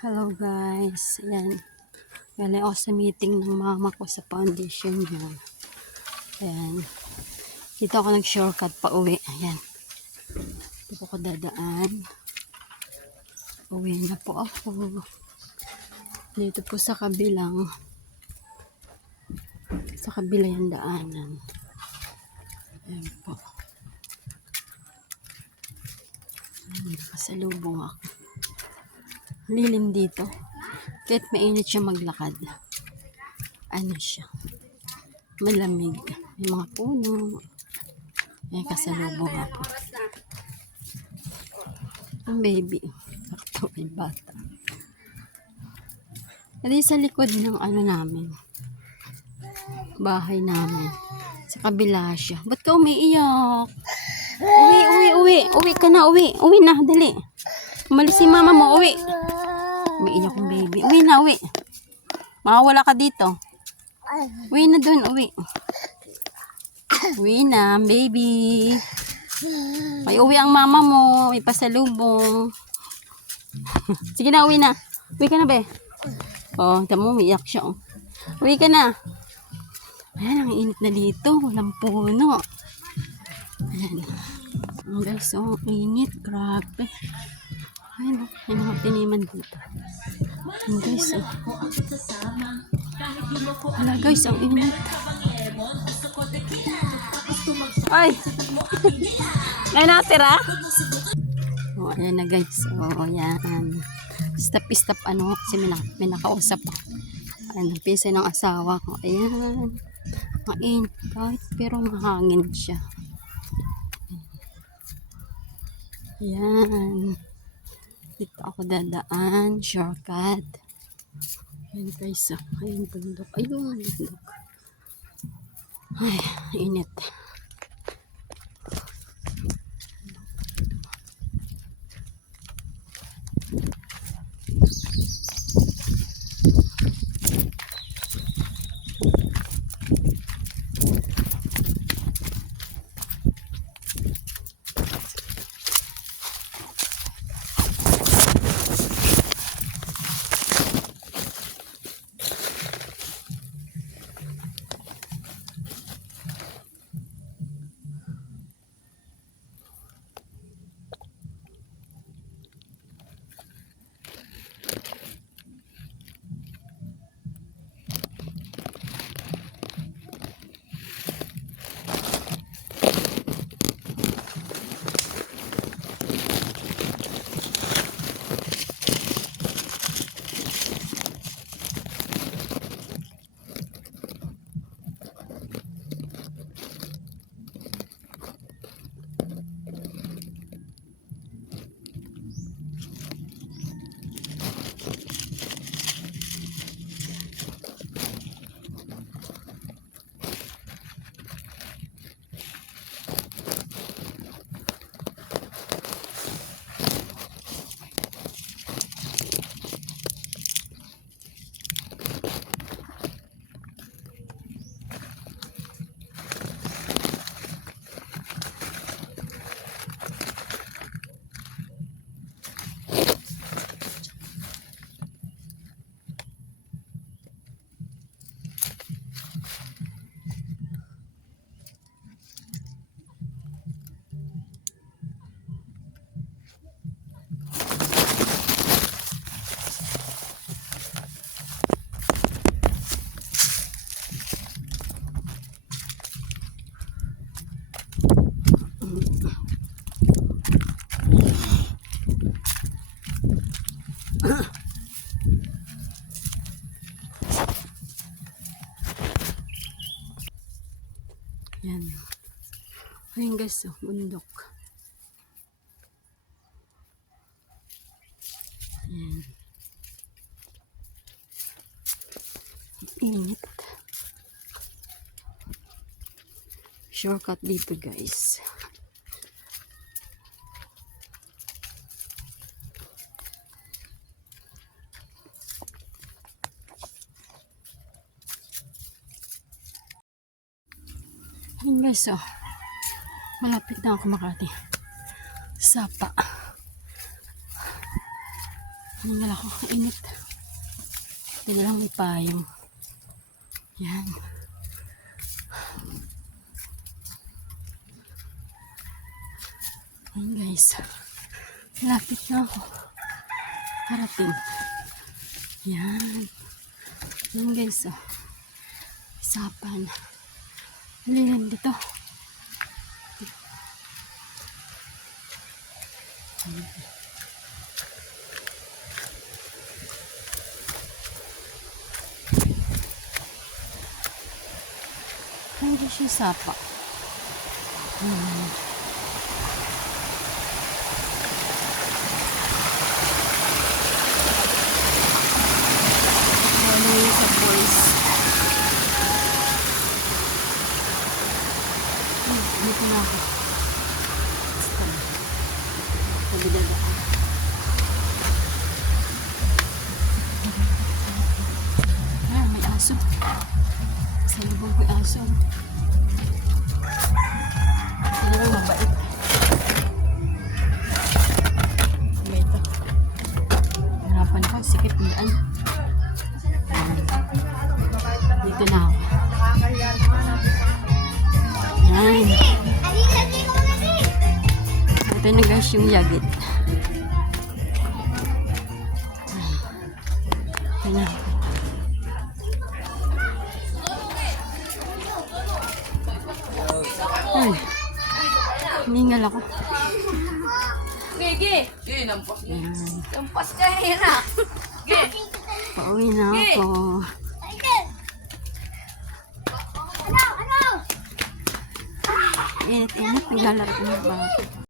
Hello guys, ayan. Galing ako sa meeting ng mama ko sa foundation niya. Ayan. Dito ako nag-shortcut pa uwi. Ayan. Dito ko dadaan. Uwi na po ako. Dito po sa kabila yung daanan. Ayan po. Nakasalubong ako. Lilim dito. Kahit mainit siya maglakad. Ano siya? Malamig. May mga puno. Ayan, kasalubong ako. Ang baby. Sakto ay bata. Hindi sa likod ng ano namin. Bahay namin. Sa kabila siya. Ba't ka umiiyak? Uwi ka na, uwi. Uwi na, dali. Umalis si mama mo, uwi. Umiiyak yung baby. Uwi na, uwi. Makawala ka dito. Uwi na dun, uwi. Uwi na, baby. May uwi ang mama mo. May pasalubong. Sige na, uwi na. Uwi ka na, be. Oh, tamo, umiiyak siya, oh. Uwi ka na. Ayan, ang init na dito. Walang puno. Ayan. Guys, oh, init. Grabe. Ayan, oh. May mga tiniman dito. Ayan, guys, oh. Hala, guys, ang init. Ay! Ay, natira? Oh, ayan na, guys. Oh, ayan. Stop, ano, kasi may nakausap po. Ayan, pisa ng asawa ko. Ayan. Mainit kahit pero mahangin siya. Ayan. Dito ako dadaan. Shortcut. Ayan guys. Ayan bundok. Ayun bundok. Ay, init. Ayan. Ayan guys, oh, bundok. Ayan. Init. Shortcut dito guys. Ayan guys, oh. Malapit na ako makarating. Sapa. Hiningal ako. Init. Hindi lang may payong. Yan. Ayan guys. Lapit na ako. Parating. Yan. Yan guys. Oh. Isapan. Lilim dito. Hindi siya sapa. Following sa boys. Dito na ako. Sabi dadaan. May aso. Sa lubong ko yung aso. Hindi lang mabait. Ito. Harapan ko. Sikip niyan. Dito na ako. Yan. Ito na guys yung yagit. Ito na. Ay. Hiningal ako. Gigi! Nampas ka na. Gigi! Pauwi na ako. Init-init. Naglalaro ko ng bata.